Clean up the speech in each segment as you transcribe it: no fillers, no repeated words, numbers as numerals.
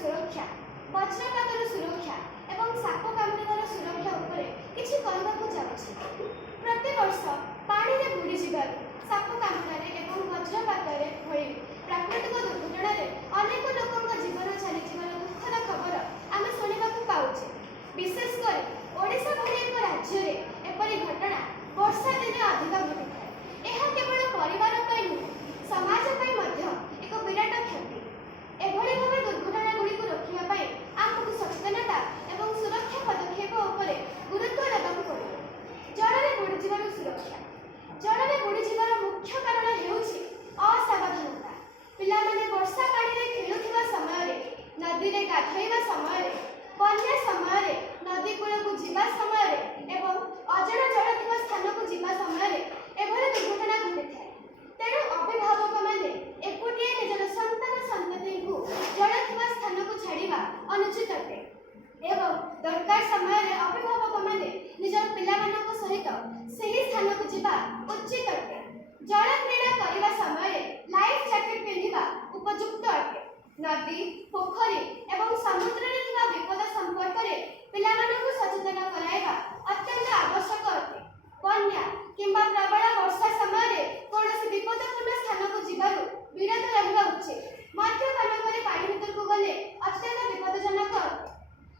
सुरक्षा वज्रपातर सुरक्षा एवं साप कामुड़ार सुरक्षा उपरे किछि कहबाकू जाउछि। प्रति वर्ष पानी रे बुड़ी जिबार साप कामुड़ारे एवं वज्रपातरे भଳି प्राकृतिक दुर्घटना रे अनेक लोकक जीवन चली जीवन दुखद खबर आमे सुनिबाकू पाउछे। विशेष कर ओडिशा भଳି एक राज्य रे एपरि घटना वर्षा दिने अधिक घटिଥାଏ। ଏହା କେवଳ परिवार ପାଇଁ ନୁହେଁ, समाज ପାଇଁ ମଧ୍ୟ ଏକ ବିରାଟ କ୍ଷତି। एभଳି भावे दुर्घटना गुड़िक रोकिबा ପାଇଁ आमକୁ सचेतनता एवं सुरक्षा पदक्षेप उपरे गुरुत्व देबाकू पड़िବ। जलरे बुड़ी जिबार सुरक्षा जलरे बुड़ी जिबार मुख्य कारण हेउछि असावधानता। पिलामाने वर्षा पानी रे खेलुथिबा समय रे, नदी रे गाधैबा समय रे, बन्या समय रे, नदी कूलकू जिबा समय रे एवं अजଣା जल थिबा स्थानकू जिबा समय रे एभଳି दुर्घटना घटिଥାଏ। तेणु अभिभावक माने एकुटिए निजर संतान संतति को जल थिबा स्थानकू छाड़िबा अनुचित अटे एवं दरकार समय रे अभिभावक माने निजर पिलामानक सहित सही स्थानकू जिबा उचित अटे। जल क्रीड़ा करिबा समय रे लाइफ जैकेट पिंधिबा उपयुक्त अटे। नदी, पोखरी एवं समुद्र रे थिबा विपद संपर्क रे पिलामानक सचेतन कराइबा अत्यंत आवश्यक अटे। बन्या किंबा प्रबल वर्षा समय रे कोनोसी विपदपूर्ण स्थानकू जिबारु विरत रहिबा उचित। मद्यपान करे पानी भीतर को गले अत्यंत विपदजनक अटे।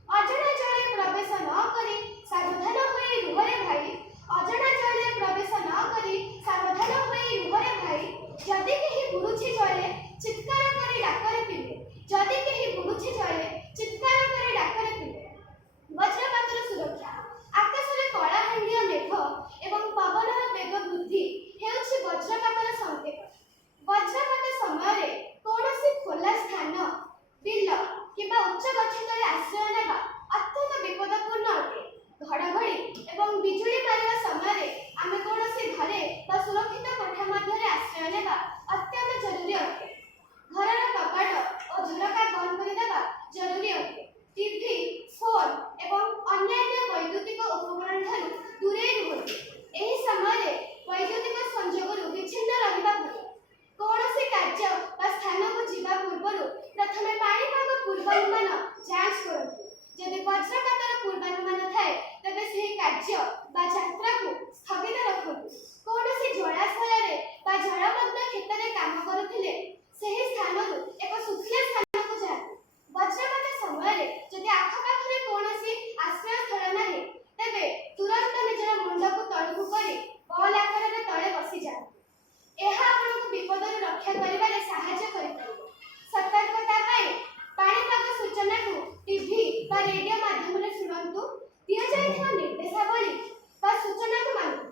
अजଣା जले प्रवेश न करी सावधान होई रुहरे भाई। अजଣା जले प्रवेश न करी सावधान होई रुहरे भाई। जदि केही बुडुछि जले चित्कार करी डाकरे पिले। जदि केही बुडुछि जले चित्कार करी डाकरे पिले। वज्रपातर सुरक्षा आकाशरे कଳାहाଣ୍ଡିଆ मेघ एवं पवनर वेग वृद्धि हेउछि वज्रपातर संकेत। वज्रपात समय कौनसी खोला स्थान, बिल किंबा उच्च गछ तले आश्रय नेबा अत्यंत विपदपूर्ण अटे। घड़घड़ी एवं बिजुली मारिबा समय आमे कौनसी घरे बा सुरक्षित कोठा मध्य आश्रय नेबा अत्यंत जरूरी अटे। घरर कपाट और झरका बंद करि देबा जरूरी अटे। टीवी, फोन एवं अन्य वैद्युतिक उपकरण ठारू दूरे रुहतु। एही समय वैद्युतिक संयोगरु विच्छिन्न रहिबा भली। कौनसी कार्य बा स्थानकू जिबा पूर्वरु प्रथमे पाणीपाग पूर्वानुमान जांच करंतु। यदि वज्रपातर पूर्वानुमान थाए तबे सेही कार्य बा यात्रा को स्थगित रखंतु। कौनसी जलाशय रे बा जलमग्न क्षेत्र रे काम करुथिले सेही स्थानरु एक सुखिया स्थानकू जांतु। वज्रपात समय यदि आखपाखरे कौनसी आश्रय स्थल नाही तबे तुरंत निजर मुंडकू तळकू करी बल आकार रे तळे बसी जांतु। एहा आपनकू विपदरु रक्षा करिबारे सहायता करिपारिबो। सतर्कता पाई पाणीपाग सूचना को टीवी बा रेडियो माध्यम रे सुनंतु। दिया जायथिबा निर्देशावली बा सूचना को मानतु।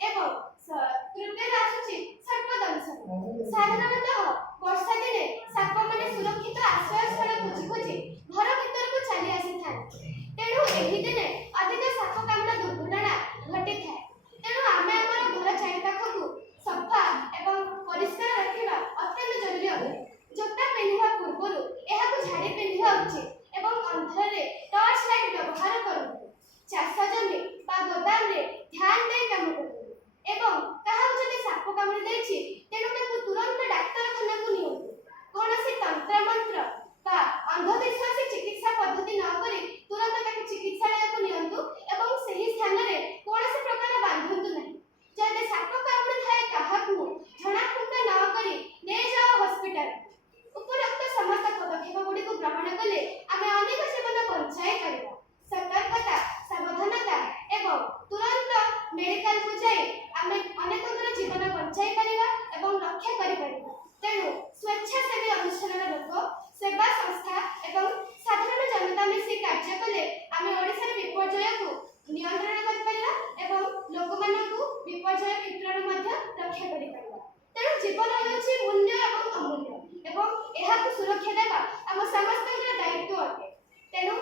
एवं तृतीय आसुची सर्पदंशन। साधारणतः वर्षा दिने साप माने सुरक्षित आश्रय स्थल खोजी खोजी घर भीतर को चली आसी थाए। तेणु एही दिने अधिक साप कामुड़ा दुर्घटना घटी थाए। तेणु आमे हमर घर चारिपाखकू सफा एवं परिष्कार रखिबा अत्यंत जरूरी अटे। जोता पिंधिबा पूर्वरु एहाकू झाड़ी पिंधिबा उचित एवं अंधर रे टॉर्च लाइट व्यवहार करंतु। चाष जमी बा गोदाम रे ध्यान दे काम करंतु एवं काहाकू जदि साप कामुड़ी दैछि तेणु ताकू तुरंत डाक्तरखाना को नियंतु। कौनसी तंत्र मंत्र बा अंधविश्वासी चिकित्सा पद्धति न करी तुरंत ताकू चिकित्सालय को नियंतु एवं सही स्थान रे कौनसी प्रकार बांधंतु नहीं। जदि साप कामुड़ी थाए काहाकू झणा फुंका न करी ले जाओ हॉस्पिटल। उपरोक्त समस्त पदक्षेप गुडी को ग्रहण कले आमे अनेक जीवन बचाई परिबा। सतर्कता, सावधानता एवं तुरंत मेडिकल को जाई आमे अनेककर जीवन बचाई परिबा एवं रक्षा करि परिबा। तेणु स्वेच्छासेवी अनुष्ठान लोक, सेवा संस्था एवं साधारण जनता मिसी कार्य कले आमे ओडिसा विपर्यय को नियंत्रण करि परिबा एवं लोकमानकू विपर्यय क्षेत्र मध्ये रक्षा करि परिबा। तेणु जीवन हेउछि मूल्य एवं अमूल्य एवं एहाकू सुरक्षा देबा हम समस्तଙ୍କର दायित्व अटे। तेणु